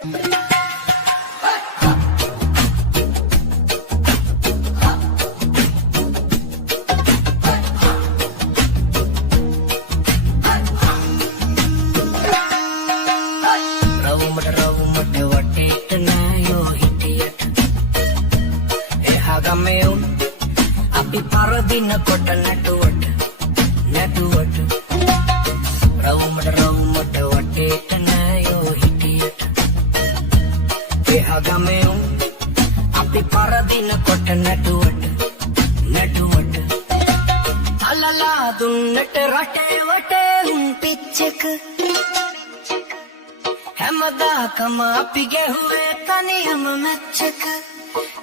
රවුමට වටේට නෑයෝ හිටියට එහා ගමේ උන් අපි පරදිනකොට නැටුවට රවුමට වටේට නෑයෝ හිටියට එහා ගමේ උන් අපි පරදිනකොට නැටුවට අලලා දුන්නට රටේ වටේ උන් පිච්චක හැමදාකම අපි ගැහුවේ තනියම මැච් එක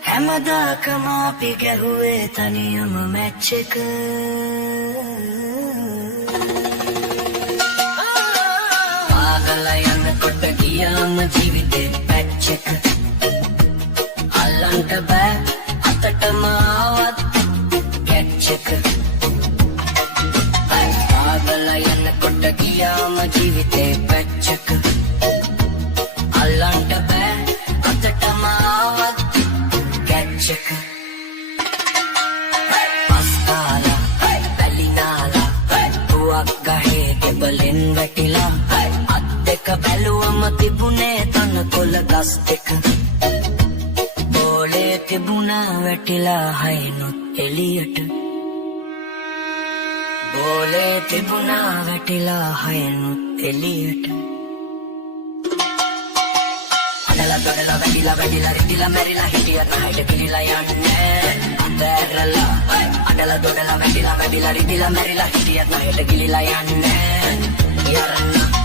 හැමදාකම අපි ගැහුවේ තනියම මැච් එක පාගලා යනකොට ගියාම ජීවිතේ පැච් එක අල්ලන්ට බෑ අතටම ආවත් කැච් එක පාගලා යනකොට ගියාම ජීවිතේ පැච් එක අල්ලන්ට බෑ අතටම ආවත් කැච් එක පස්කාලා බැලිනාලා පුවක් ගහේ කෙබලෙන් වැටිලා අත් දෙක බැලුවම තිබුණේ තනකොළ ගස් දෙක බෝලේ තිබුණා වැටිලා හයිනුත් එළියට බෝලේ තිබුණා වැටිලා හයිනුත් එළියට අඬලා දොඩලා වැටිලා රිටිලා මැරිලා හිටියත් නැහැට කිලිලා යන්නේ අතෑරලා අඬලා දොඩලා වැටිලා රිටිලා මැරිලා හිටියත් නැහැට කිලිලා යන්නේ යරන්න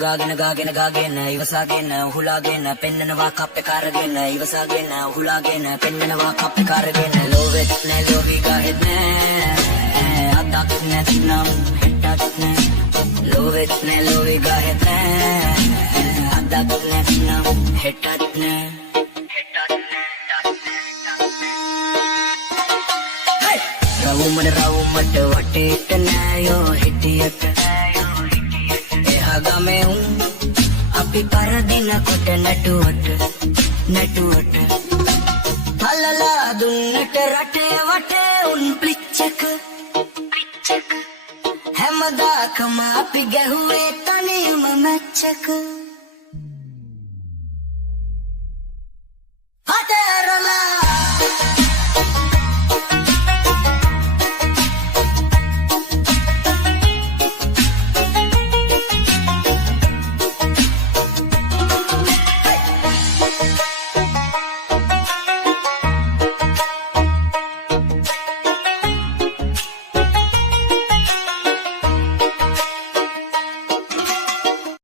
ගාගෙන දන ගාගෙන ඉවසාගෙන උහුලාගෙන පෙන්නනවා කප් එක අරගෙන ඉවසාගෙන උහුලාගෙන පෙන්නනවා කප් එක අරගෙන ලෝවෙත් නෑ ලෝවි ගහෙත් නෑ අතක් නැත්නම් හෙටත් නෑ ලෝවෙත් නෑ ලෝවි ගහෙත් නෑ අතක් නැත්නම් හෙටත් නෑ රවුමට වටේට නෑයෝ හිටියට ගමේ උන් අපි පරදිනකොට නැටුවට අල්ලලා දුන්නට රටේ වටේ උන් ප්ලිච්චක හැමදාකම අපි ගැහුවේ තනියම මැච් එක